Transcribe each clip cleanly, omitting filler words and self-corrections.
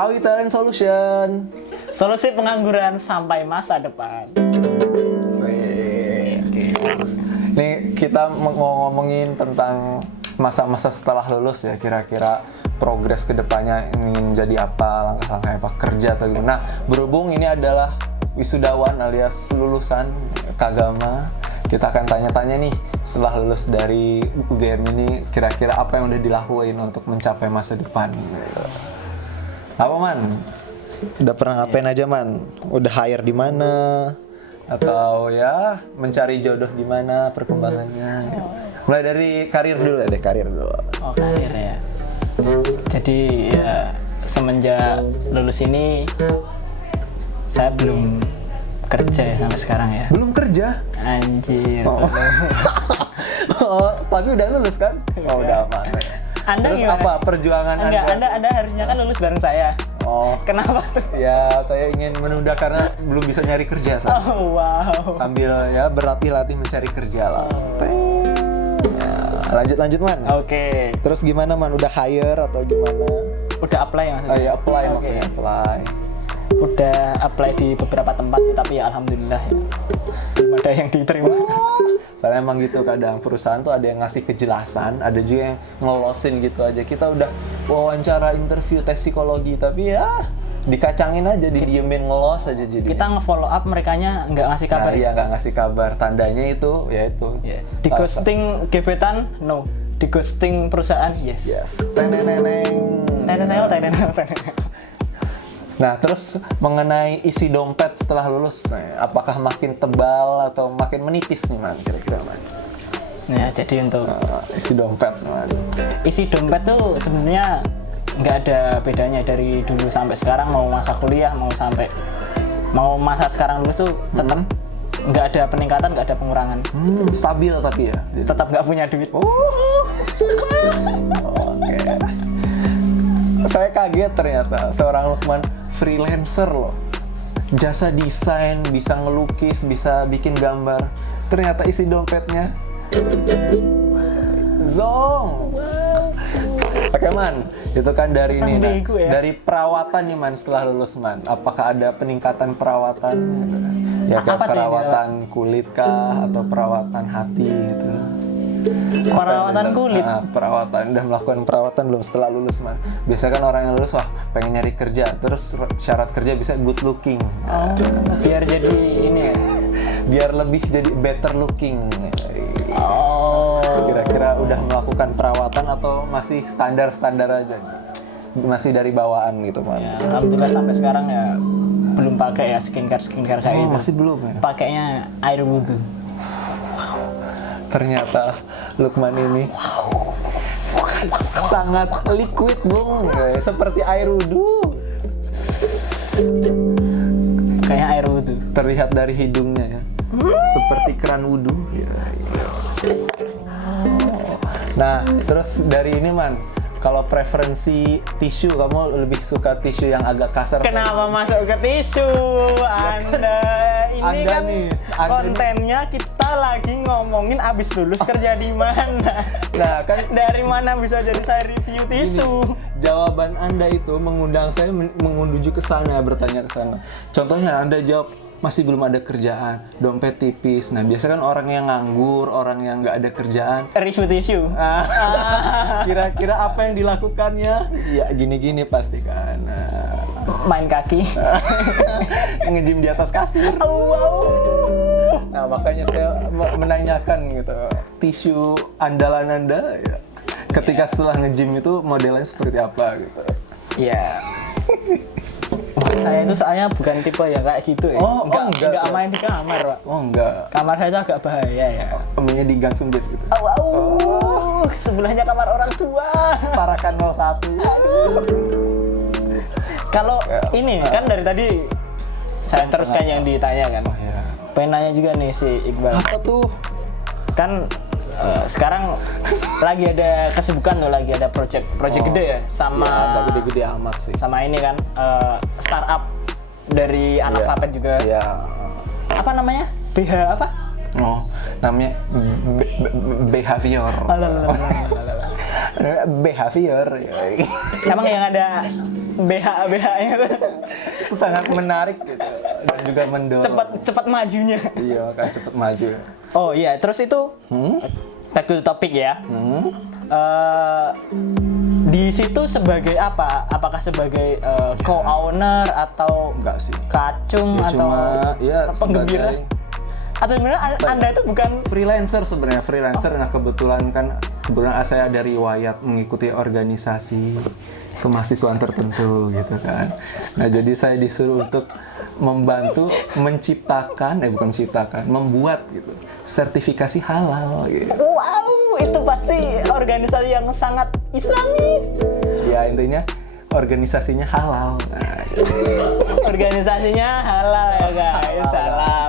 Kawitan Solution. Solusi pengangguran sampai masa depan. Nih kita mau ngomongin tentang masa-masa setelah lulus ya, kira-kira progres kedepannya ingin jadi apa, langkah-langkah apa, kerja atau gimana. Nah, berhubung ini adalah wisudawan alias lulusan Kagama, kita akan tanya-tanya nih setelah lulus dari UGM ini kira-kira apa yang udah dilakuin untuk mencapai masa depan. Apa man? Udah pernah ngapain aja man? Udah hire di mana? Atau ya mencari jodoh di mana perkembangannya? Mulai dari karir dulu deh, karir dulu. Oh, karir ya. Jadi ya semenjak lulus ini saya belum kerja ya sampai sekarang ya. Belum kerja? Anjir. Oh, tapi udah lulus kan? Oh, udah apa? Anda Terus gimana? apa perjuangan Enggak, Anda? Anda harusnya kan lulus bareng saya. Oh, Kenapa tuh? ya saya ingin menunda karena belum bisa nyari kerja saya. Oh, wow. Sambil ya berlatih-latih mencari kerja lah. Ya, lanjut man. Oke. Terus gimana man? Udah hire atau gimana? Udah apply ya maksudnya? Ya apply Oke. maksudnya apply. Udah apply di beberapa tempat sih, tapi ya alhamdulillah ya belum ada yang diterima. Soalnya emang gitu kadang perusahaan tuh ada yang ngasih kejelasan, ada juga yang ngelosin gitu aja. Kita udah wawancara, interview, tes psikologi, tapi ya dikacangin aja, didiemin, ngelos aja jadi. Kita nge-follow up, merekanya nggak ngasih kabar. Iya nggak ngasih kabar. Tandanya itu ya itu. Ya. Di ghosting gebetan, no. Di ghosting perusahaan, yes. Yes. Teneneneng. Tenenel. Nah, terus mengenai isi dompet setelah lulus, apakah makin tebal atau makin menipis nih, man? Kira-kira, man? Nah, jadi untuk Isi dompet, man. isi dompet tuh sebenarnya nggak ada bedanya dari dulu sampai sekarang, mau masa kuliah, mau masa sekarang lulus tuh tetap nggak ada peningkatan, nggak ada pengurangan. Stabil tapi ya. Jadi. Tetap nggak punya duit. Oke. Saya kaget ternyata seorang Lukman freelancer loh. Jasa desain, bisa ngelukis, bisa bikin gambar. Ternyata isi dompetnya zong. Oke man, itu kan dari ini, Bego ya. dari perawatan nih man setelah lulus man. Apakah ada peningkatan perawatan? Gitu kan? Ya kayak Apa tuh yang perawatan kulit kah atau perawatan hati gitu? Perawatan kulit. Perawatan, udah melakukan perawatan belum setelah lulus man? Biasa kan orang yang lulus wah pengen nyari kerja, terus syarat kerja bisa good looking. Oh, biar jadi ini ya. Biar lebih jadi better looking. Oh. Kira-kira udah melakukan perawatan atau masih standar-standar aja? Masih dari bawaan gitu man? Ya, alhamdulillah sampai sekarang ya belum pakai ya skincare kayak itu. Masih belum ya? Pakainya air wudhu. Ternyata Lukman ini sangat liquid bung, seperti air wudhu. Kayak air wudhu. Terlihat dari hidungnya ya, seperti keran wudhu. Nah, terus dari ini man, kalau preferensi tisu, kamu lebih suka tisu yang agak kasar? Kenapa masuk ke tisu? Anda ini Anda kan nih, Anda kontennya kita lagi ngomongin abis lulus kerja di mana. Nah, kan Dari mana bisa jadi saya review tisu? jawaban Anda itu mengundang saya menguju ke sana, bertanya ke sana. Contohnya Anda jawab, masih belum ada kerjaan, dompet tipis. Nah, biasa kan orang yang nganggur, orang yang nggak ada kerjaan. Review tisu. Kira-kira apa yang dilakukannya? Ya gini-gini pasti kan. Main kaki. Nge-gym di atas kasur. Nah, makanya saya menanyakan gitu, tisu andalan Anda ya, ketika setelah nge-gym itu modelnya seperti apa gitu. Ya. Saya itu soalnya bukan tipe yang kayak gitu ya. Enggak main di kamar, Pak. Oh enggak. Kamar saya itu agak bahaya ya. Mainnya di gang sempit gitu. Sebelahnya kamar orang tua. Parakan 01. Kalau ini kan dari tadi saya teruskan yang ditanya kan. Oh ya. Pengen nanya juga nih si Iqbal. Apa tuh? Kan sekarang lagi ada kesibukan tuh, lagi ada project gede ya sama Nggak gede-gede amat sih. sama ini kan startup dari anak Vapet juga. Iya. Apa namanya? BH apa? Oh, namanya behavior. Behavior. Emang yang ada BH-nya tuh Itu sangat menarik gitu. Dan juga mendorong. cepat majunya. Iya, kan cepet maju. Oh iya, terus itu back to the topic ya. Di situ sebagai apa? Apakah sebagai co-owner atau Enggak sih. kacung Ya, atau cuma ya penggembira? sebagai Atau sebenarnya Anda itu bukan freelancer sebenarnya. Nah kebetulan saya ada riwayat mengikuti organisasi kemahasiswaan tertentu gitu kan. Nah jadi saya disuruh untuk membantu membuat gitu sertifikasi halal gitu. wow, itu pasti organisasi yang sangat Islamis. Ya intinya organisasinya halal. Nah, gitu. Organisasinya halal ya guys, halal.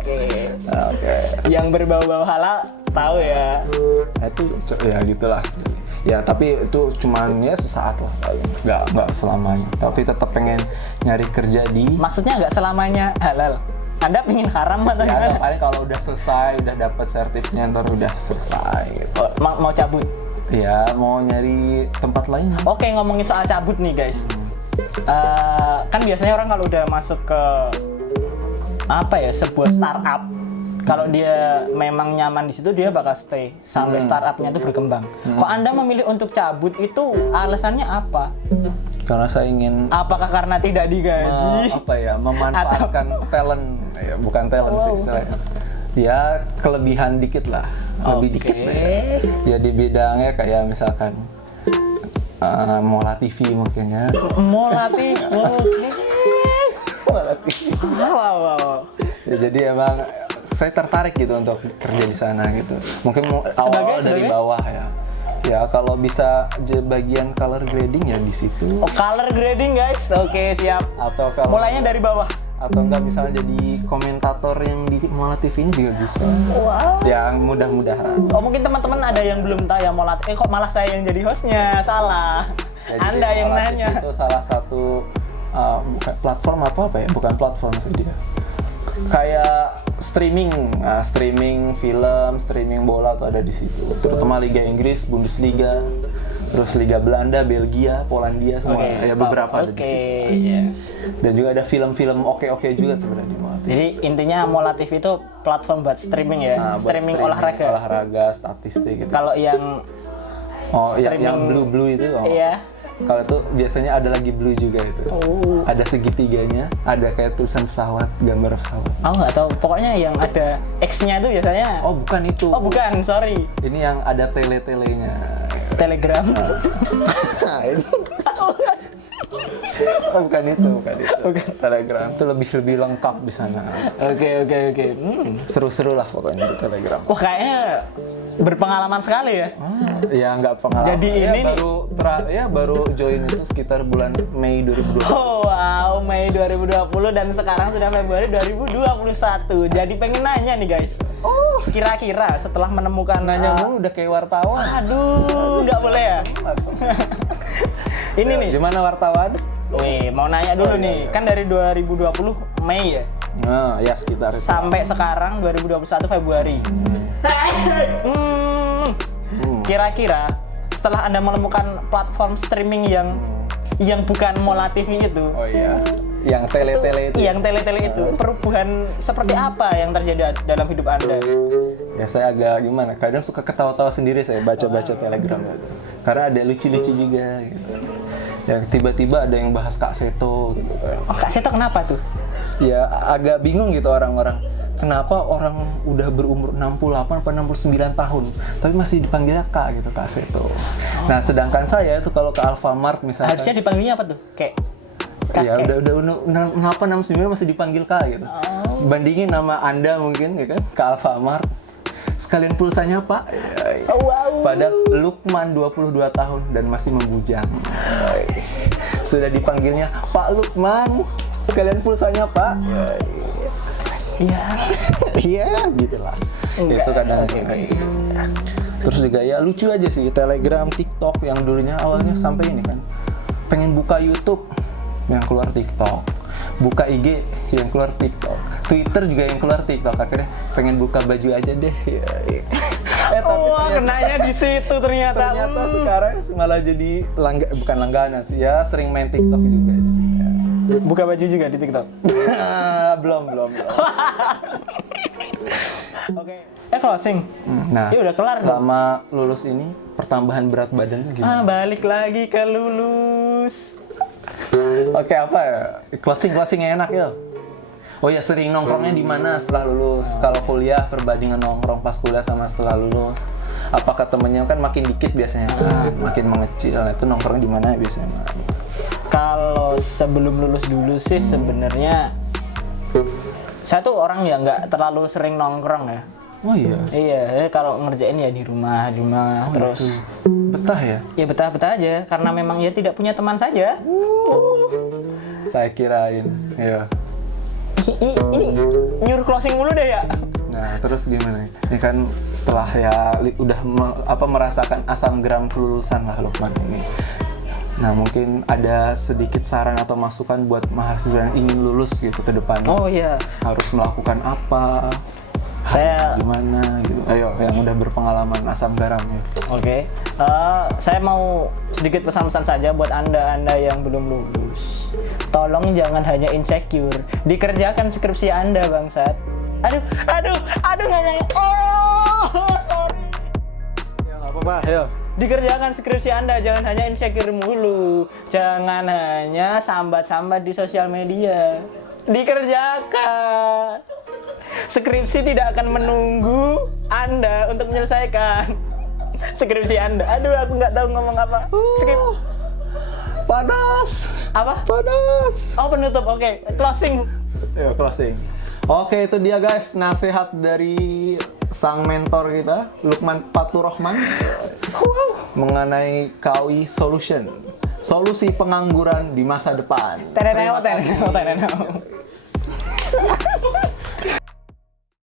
Oke. Yang berbau-bau halal tahu ya. Nah, itu ya gitulah. Ya tapi itu cuman ya sesaat lah, nggak selamanya. Tapi tetap pengen nyari kerja di. Maksudnya nggak selamanya halal. Anda pengen haram atau Ya gimana? paling kalau udah selesai, udah dapat sertifnya, ntar udah selesai. Gitu. Oh, mau cabut. Ya mau nyari tempat lain. Oke, ngomongin soal cabut nih guys. Kan biasanya orang kalau udah masuk ke sebuah startup, kalau dia memang nyaman di situ dia bakal stay sampai startupnya itu berkembang. Kok Anda memilih untuk cabut itu alasannya apa? Karena saya ingin Apakah karena tidak digaji? memanfaatkan talent, ya bukan talent sih istilahnya. Ya kelebihan dikit lah, lebih dikit lah ya. Ya di bidangnya kayak misalkan Mola TV mungkin ya. Mola TV, oke. Mola TV. Wow. Ya, jadi emang saya tertarik gitu untuk kerja di sana gitu. Mungkin awal dari bawah ya. Ya kalau bisa bagian color grading ya di situ. Oh, color grading guys. Oke, siap. Atau kalau mulainya dari bawah. Atau enggak misalnya jadi komentator yang di Mola TV ini juga bisa. Wow. Yang mudah-mudahan. Oh, mungkin teman-teman ada yang belum tahu ya Mola TV. Kok malah saya yang jadi hostnya? Salah. Ya, Anda yang Mola nanya. TV itu salah satu bukan platform apa ya? Bukan platform sih dia. Kayak streaming film, streaming bola tuh ada di situ. Terutama Liga Inggris, Bundesliga, terus Liga Belanda, Belgia, Polandia semua. Ya beberapa ada di situ. Yeah. Dan juga ada film-film oke juga sebenarnya di Mola TV. Jadi intinya Mola TV itu platform buat streaming ya, Buat streaming olahraga. Statistik gitu. Kalau yang yang blue itu. Iya. Kalau itu biasanya ada lagi blue juga itu. Ada segitiganya, ada kayak tulisan pesawat, gambar pesawat. Aku nggak tahu. Pokoknya yang ada X-nya itu biasanya. Oh bukan itu. Oh bukan, sorry. Ini yang ada tele-telenya. Telegram. Oh bukan itu. Telegram itu lebih lengkap di sana. Oke. Seru-seru lah pokoknya di Telegram. Wah kayaknya berpengalaman sekali ya. Ya nggak pengalaman. Jadi ya, ini baru join itu sekitar bulan Mei 2020. Oh wow, Mei 2020 dan sekarang sudah Februari 2021. Jadi pengen nanya nih guys. Kira-kira setelah menemukan Nanya mulu udah kayak wartawan. Aduh, nggak boleh ya. Ini nih. Gimana wartawan? Wih, mau nanya dulu nih. Kan dari 2020 Mei ya. Nah, ya sekitar itu. Sampai sekarang 2021 Februari. Kira-kira setelah Anda menemukan platform streaming yang bukan Mola TV itu. Oh iya. Yang tele-tele itu. Yang tele-tele itu. Perubahan seperti apa yang terjadi dalam hidup Anda? Ya saya agak gimana, kadang suka ketawa-tawa sendiri saya baca-baca Telegram gitu. Karena ada lucu-lucu juga gitu. Ya tiba-tiba ada yang bahas Kak Seto gitu kan. Oh, Kak Seto kenapa tuh? Ya agak bingung gitu orang-orang. Kenapa orang udah berumur 68 atau 69 tahun tapi masih dipanggilnya Kak gitu, Kak Seto. Nah, sedangkan saya tuh kalau ke Alfamart misalnya Harusnya dipanggilnya apa tuh? Kayak ya udah 69 masih dipanggil Kak gitu. Bandingin nama Anda mungkin ya kan ke Alfamart. Sekalian pulsanya Pak. wow. Pada Lukman 22 tahun dan masih membujang. Sudah dipanggilnya Pak Lukman. Sekalian pulsanya Pak. Iya. Iya, gitulah. Itu kadang gitu. Terus juga ya lucu aja sih Telegram, TikTok yang dulunya awalnya sampai ini kan. Pengen buka YouTube yang keluar TikTok. Buka IG yang keluar TikTok. Twitter juga yang keluar TikTok. Akhirnya pengen buka baju aja deh. tapi Wah, kenanya di situ ternyata. ternyata sekarang malah jadi bukan langganan sih ya, sering main TikTok juga. Ya. Buka baju juga di TikTok. belum. Oke. Closing. Nah, Ya udah kelar dong. selama lulus ini pertambahan berat badan tuh gimana? Balik lagi ke lulus. Oke, apa ya? Closing yang enak ya. Oh ya, sering nongkrongnya di mana setelah lulus? Kalau kuliah perbandingan nongkrong pas kuliah sama setelah lulus. Apakah temennya kan makin dikit biasanya, makin mengecil. Nah, itu nongkrongnya di mana biasanya? Kalau sebelum lulus dulu sih sebenarnya saya tuh orang yang nggak terlalu sering nongkrong ya. Oh iya. Iya, kalau ngerjain ya di rumah terus. Betah ya? Ya betah-betah aja karena memang ya tidak punya teman saja. Saya kirain. Ya. Ini nyuruh closing mulu deh ya. Nah, terus gimana nih? Ini kan setelah ya udah merasakan asam geram kelulusan lah Lukman ini. Nah, mungkin ada sedikit saran atau masukan buat mahasiswa yang ingin lulus gitu ke depannya. Oh iya. Harus melakukan apa? Saya Gimana gitu. Ayo, yang udah berpengalaman asam garam ya. Oke. Saya mau sedikit pesan-pesan saja buat Anda yang belum lulus. Tolong jangan hanya insecure. Dikerjakan skripsi Anda, bangsat. Aduh ngomong. Oh, sorry. Ya nggak apa-apa, ayo. Dikerjakan skripsi Anda, jangan hanya insecure mulu. Jangan hanya sambat-sambat di sosial media. Dikerjakan. Skripsi tidak akan menunggu Anda untuk menyelesaikan skripsi Anda. Aduh, aku nggak tahu ngomong apa. Panas. Apa? Panas. Oh, penutup. Oke. Closing. Ayo, closing. Oke, itu dia guys, nasihat dari sang mentor kita, Lukman Faturrahman, mengenai KUI Solution. Solusi pengangguran di masa depan. Tenenau.